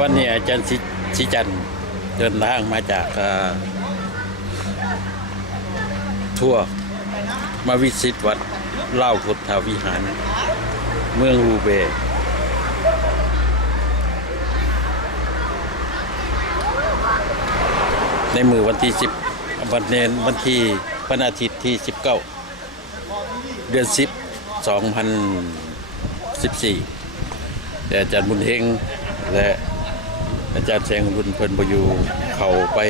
วันนี้อาจารย์ชิจันเดินทางมาจากทั่วมาวิสิตวัดเล่าพุทธวิหารเมืองรูเบในมือวันที่10วันที่วันอาทิตย์ที่19เดือน10 2014แต่อาจารย์บุญเฮงและอาจารย์แสงบุญเพิ่นบ่อยู่เขาไป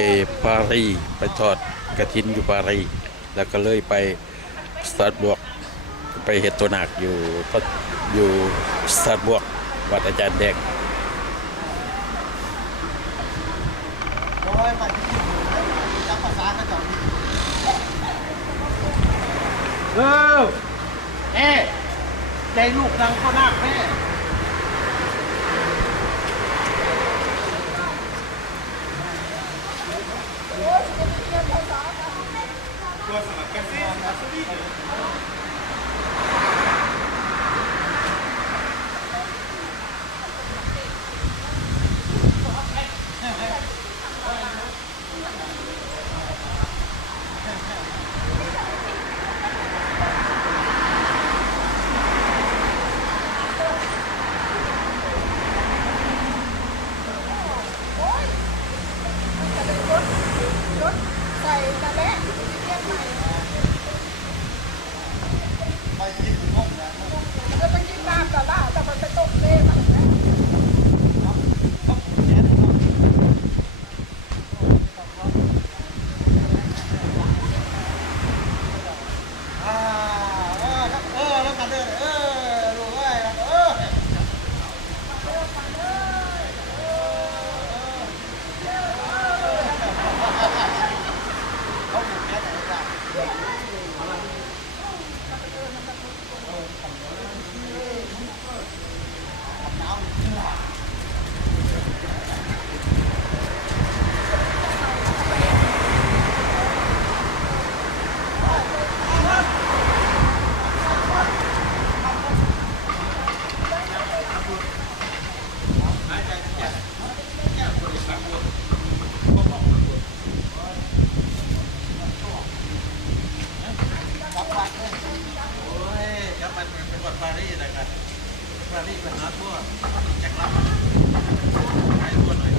ปารีสไปทอดกฐินอยู่ปารีสแล้วก็เลยไปสตาร์บวกไปเฮ็ดตัวหนักอยู่สตาร์บวกวัดอาจารย์แดงแม่ใจลูกนางข้าวนาคแม่ตัวสมัครกันสิใส่กระเละเรียกใหม่ไปกินห้องนะจะไปกินน้ำกับล่าแต่มันไปตกเล่มันนะแล้วกันเด้อรู้ไว้ปารีสนะครับปารีสไปหาทั่วแจ็ครับให้ทั่วหน่อย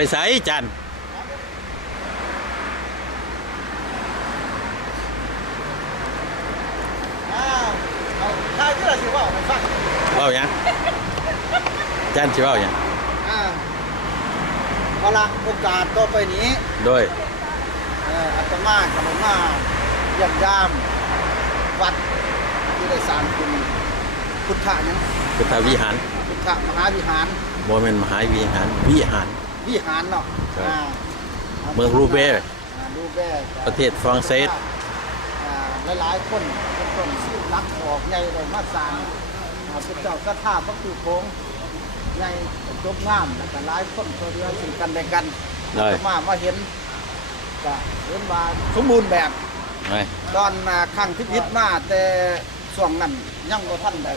ไปไสจัน เอาถ้าที่เราสิว่าไปฟัง เว้าหยังจันสิเว้าหยัง เวลาโอกาสต่อไปนี้ โดย อาตมากับหลวงมาเยี่ยมยามวัดที่ได้สร้างคุณพุทธะนั้น พุทธวิหาร พุทธมหาวิหาร บ่แม่นมหาวิหารวิหาร วิหารเนาะ ครับ า เมืองรูเบ้ รูเบ้ ประเทศฝรั่งเศส หลายๆคนเป็นคนชื่อรักออกใหญ่เลยมาสร้างพระเจ้าสถาพระคือโค้งใหญ่จบงามแล้วก็หลายคนตัวเรือสิ่งกันและกัน ได้ มาเห็นก็เห็นว่าสมบูรณ์แบบ ไว้ ตอนครั้งที่ยิดมาแต่ช่วงนั้นยังบ่ทันได้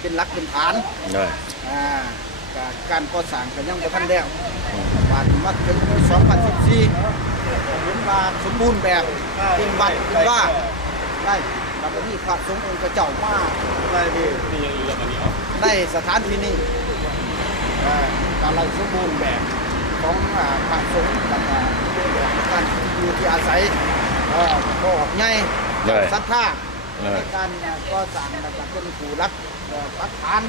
เป็นหลักเป็นฐาน ได้ ก็การก่อสร้างก็ยังบ่ทันแล้วบาดมาถึงปี2014เห็นว่าสมบูรณ์แบบเป็นบัตรเป็นว่าได้แล้วก็มีพระสงฆ์องค์เจ้ามาได้สถานที่นี้อะไรสมบูรณ์แบบของพระสงฆ์แล้วก็เป็นแบบการอยู่ที่อาศัยก็ใหญ่ศรัทธาในการก่อสร้างแล้วก็เป็นผู้รักปักฐาน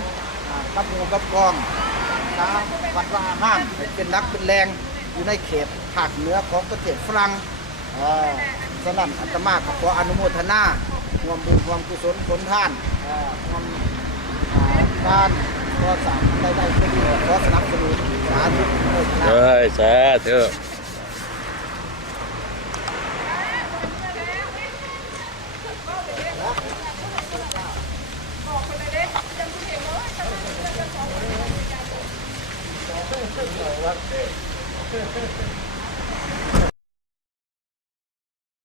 กับหมู่กับกองนะวัดว่าห้ามเป็นนักเป็นแรงอยู่ในเขตภาคเหนือของประเทศฝรั่งสนั่นอาตมาขออนุโมทนาความบุญความกุศลผลทานความการก่อสร้างได้ก็ดีขอสนับสนุนสาธุโมทนา เอ้ยสาธุ เ